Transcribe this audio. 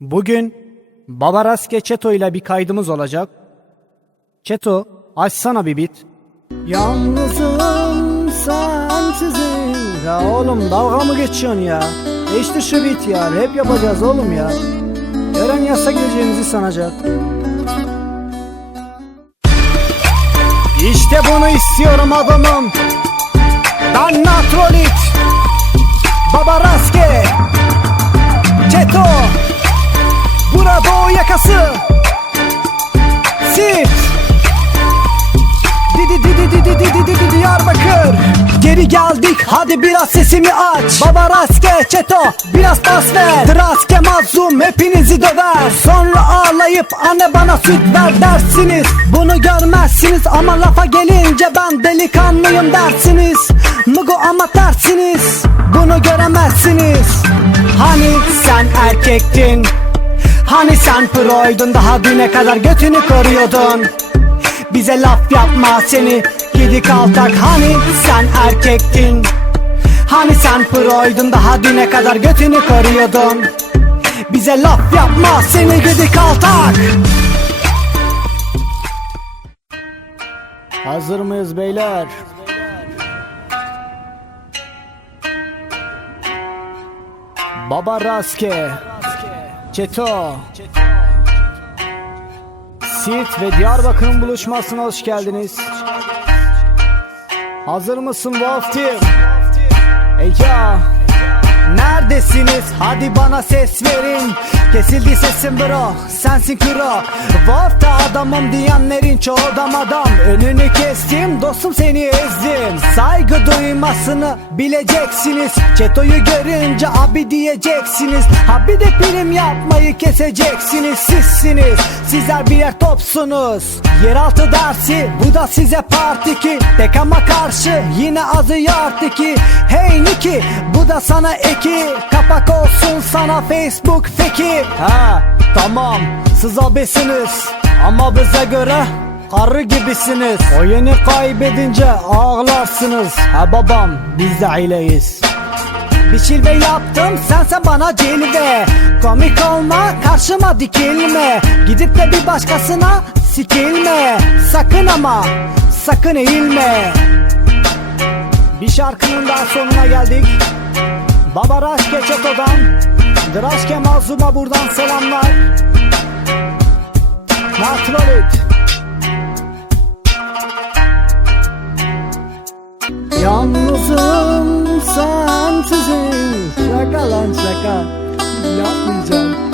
Bugün Baba Raske Çeto ile bir kaydımız olacak. Çeto açsana bir bit. Yalnızım sensizim. Ya oğlum dalga mı geçiyorsun ya? Değiştir şu bit ya. Rap yapacağız oğlum ya. Gören yasa gireceğimizi sanacak. İşte bunu istiyorum adamım. Ben Natrolit. Baba Raske. Çeto. Burada o yakası. Sirt. Geri geldik. Hadi biraz sesimi aç. Baba Raske Çeto. Biraz pas ver. Draske mazlum hepinizi döver. Sonra ağlayıp anne bana süt ver dersiniz. Bunu görmezsiniz ama lafa gelince ben delikanlıyım dersiniz. Mugu ama tersiniz. Bunu göremezsiniz. Hani sen erkektin? Hani sen proydun? Daha düne kadar götünü koruyordun. Bize laf yapma seni gidi kaltak Hani sen erkektin Hani sen proydun daha düne kadar götünü koruyordun Bize laf yapma seni gidi kaltak Hazır mıyız beyler? Baba Raske Çeto Siirt ve Diyarbakır'ın buluşmasına hoş geldiniz. Hazır mısın Wolf Team? Ey ya Neredesiniz? Hadi bana ses verin Kesildi sesin bro Sensin kuro Wolf da adamım diyenlerin çoğu damadan Önünü kestim dostum seni ezdim. Saygı duymasını bileceksiniz. Çetoyu görünce abi diyeceksiniz. Ha bir de prim yapmayı keseceksiniz. Sizsiniz Sizler birer topsunuz. Yeraltı dersi bu da size part 2 Tek ama karşı yine azı yart 2 Hey Niki bu da sana eki. Kapak olsun sana Facebook feki Ha tamam siz abesiniz Ama bize göre karı gibisiniz. O yeni kaybedince ağlarsınız. Ha babam biz de aileyiz. Bir şilve yaptım sense bana cilve. Komik olma karşıma dikilme. Gidip de bir başkasına sikilme. Sakın ama sakın eğilme. Bir şarkının daha sonuna geldik. Baba Raşke Çeto'dan Draş Kemazuma buradan selamlar. Natralit Yalnızım sensizim Şaka lan şaka. Yapmayacağım.